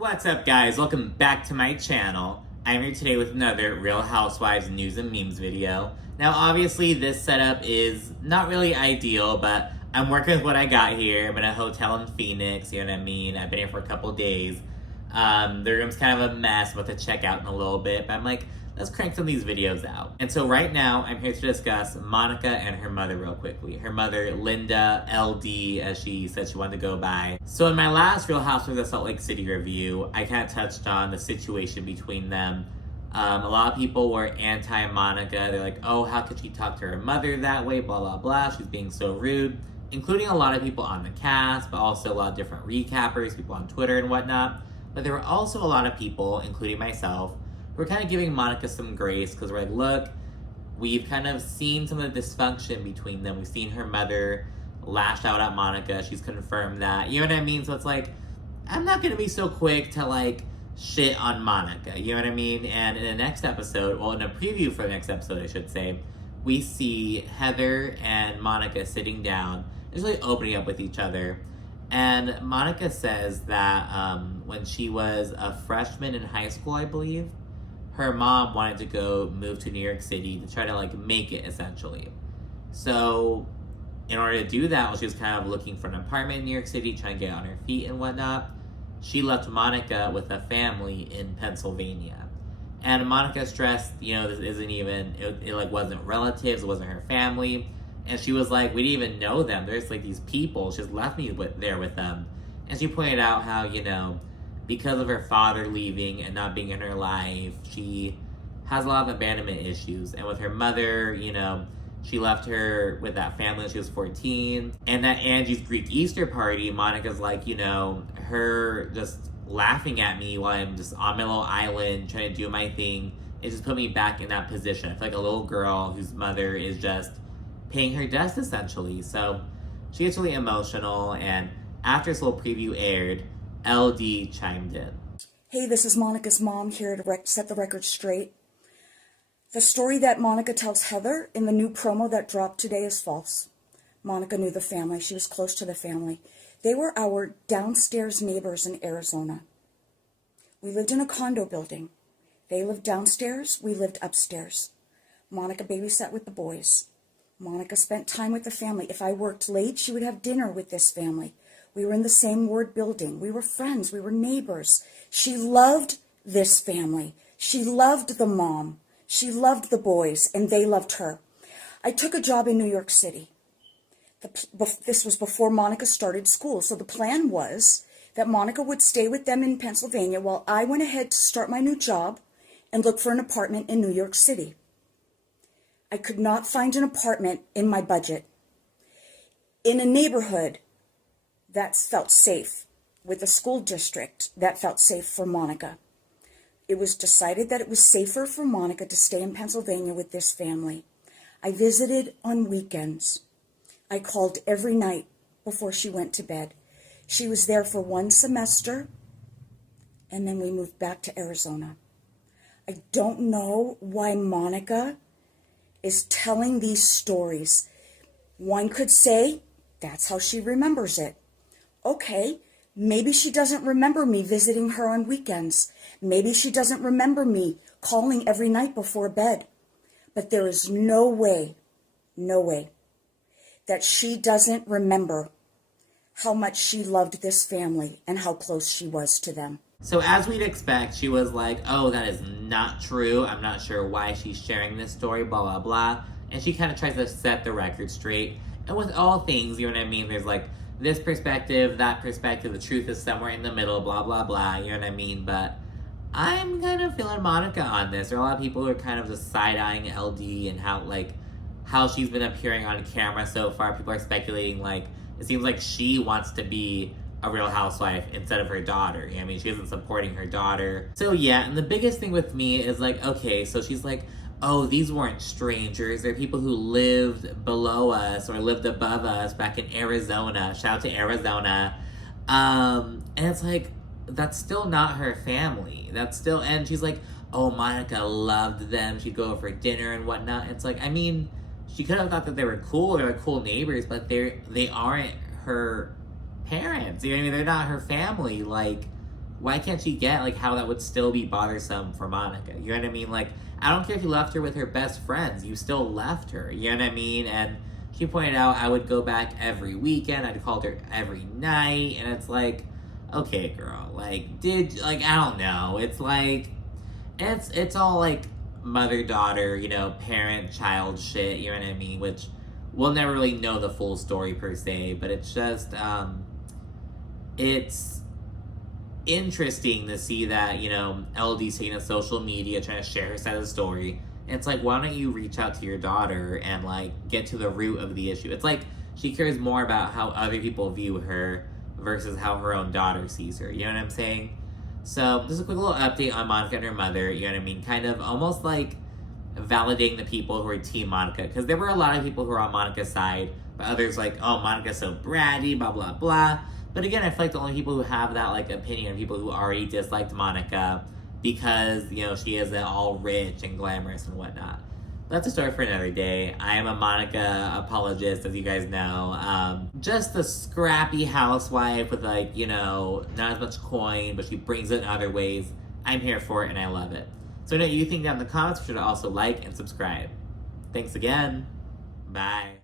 What's up, guys? Welcome back to my channel. I'm here today with another Real Housewives news and memes video. Now, obviously, this setup is not really ideal, but I'm working with what I got here. I'm in a hotel in Phoenix, you know what I mean? I've been here for a couple days. The room's kind of a mess, about to check out in a little bit, but I'm like, let's crank some of these videos out. And so right now, I'm here to discuss Monica and her mother real quickly. Her mother, Linda, LD, as she said she wanted to go by. So in my last Real Housewives of Salt Lake City review, I kind of touched on the situation between them. A lot of people were anti-Monica. They're like, oh, how could she talk to her mother that way, blah, blah, blah. She's being so rude. Including a lot of people on the cast, but also a lot of different recappers, people on Twitter and whatnot. But there were also a lot of people, including myself, we're kind of giving Monica some grace because we're like, look, we've kind of seen some of the dysfunction between them. We've seen her mother lash out at Monica. She's confirmed that. You know what I mean? So it's like, I'm not going to be so quick to like shit on Monica. You know what I mean? And in the next episode, well, in a preview for the next episode, I should say, we see Heather and Monica sitting down, just really opening up with each other. And Monica says that when she was a freshman in high school, I believe, her mom wanted to go move to New York City to try to like make it essentially. So in order to do that, while she was kind of looking for an apartment in New York City, trying to get on her feet and whatnot, she left Monica with a family in Pennsylvania. And Monica stressed, you know, this isn't even, it like wasn't relatives, it wasn't her family. And she was like, we didn't even know them. There's like these people. She just left me there with them. And she pointed out how, you know, because of her father leaving and not being in her life, she has a lot of abandonment issues. And with her mother, you know, she left her with that family when she was 14. And that Angie's Greek Easter party, Monica's like, you know, her just laughing at me while I'm just on my little island trying to do my thing, it just put me back in that position. I feel like a little girl whose mother is just paying her debts essentially. So she gets really emotional, and after this little preview aired, LD chimed in. Hey, this is Monica's mom here to set the record straight. The story that Monica tells Heather in the new promo that dropped today is false. Monica knew the family. She was close to the family. They were our downstairs neighbors in Arizona. We lived in a condo building. They lived downstairs. We lived upstairs. Monica babysat with the boys. Monica spent time with the family. If I worked late, she would have dinner with this family. We were in the same ward building. We were friends. We were neighbors. She loved this family. She loved the mom. She loved the boys, and they loved her. I took a job in New York City. This was before Monica started school. So the plan was that Monica would stay with them in Pennsylvania while I went ahead to start my new job and look for an apartment in New York City. I could not find an apartment in my budget in a neighborhood that felt safe, with a school district that felt safe for Monica. It was decided that it was safer for Monica to stay in Pennsylvania with this family. I visited on weekends. I called every night before she went to bed. She was there for one semester, and then we moved back to Arizona. I don't know why Monica is telling these stories. One could say that's how she remembers it. Okay, maybe she doesn't remember me visiting her on weekends. Maybe she doesn't remember me calling every night before bed. But there is no way that she doesn't remember how much she loved this family and how close she was to them. So as we'd expect, she was like, oh, that is not true. I'm not sure why she's sharing this story, blah, blah, blah. And she kind of tries to set the record straight. And with all things, you know what I mean? There's like this perspective, that perspective, the truth is somewhere in the middle, blah, blah, blah. You know what I mean? But I'm kind of feeling Monica on this. There are a lot of people who are kind of just side-eyeing LD and how she's been appearing on camera so far. People are speculating like, it seems like she wants to be a Real Housewife instead of her daughter. You know what I mean? She isn't supporting her daughter. So yeah, and the biggest thing with me is like, okay, so she's like, oh, these weren't strangers. They're people who lived below us or lived above us back in Arizona. Shout out to Arizona. And it's like, that's still not her family. That's still, and she's like, oh, Monica loved them. She'd go over for dinner and whatnot. It's like, I mean, she could have thought that they were cool. They were cool neighbors, but they aren't her parents. You know what I mean? They're not her family. Like, why can't she get, like, how that would still be bothersome for Monica? You know what I mean? Like, I don't care if you left her with her best friends. You still left her. You know what I mean? And she pointed out, I would go back every weekend. I'd call her every night. And it's like, okay, girl. Like, I don't know. It's like, it's all, like, mother-daughter, you know, parent-child shit. You know what I mean? Which we'll never really know the full story, per se. But it's just, it's interesting to see that, you know, LD's taking to social media trying to share her side of the story. And it's like, why don't you reach out to your daughter and, like, get to the root of the issue? It's like she cares more about how other people view her versus how her own daughter sees her. You know what I'm saying? So just a quick little update on Monica and her mother. You know what I mean? Kind of almost like validating the people who are Team Monica, because there were a lot of people who were on Monica's side, but others like, oh, Monica's so bratty, blah blah blah. But again, I feel like the only people who have that, like, opinion are people who already disliked Monica because, you know, she isn't all rich and glamorous and whatnot. That's a story for another day. I am a Monica apologist, as you guys know. Just a scrappy housewife with, like, you know, not as much coin, but she brings it in other ways. I'm here for it and I love it. So know what you think down in the comments. Be sure to also like and subscribe. Thanks again. Bye.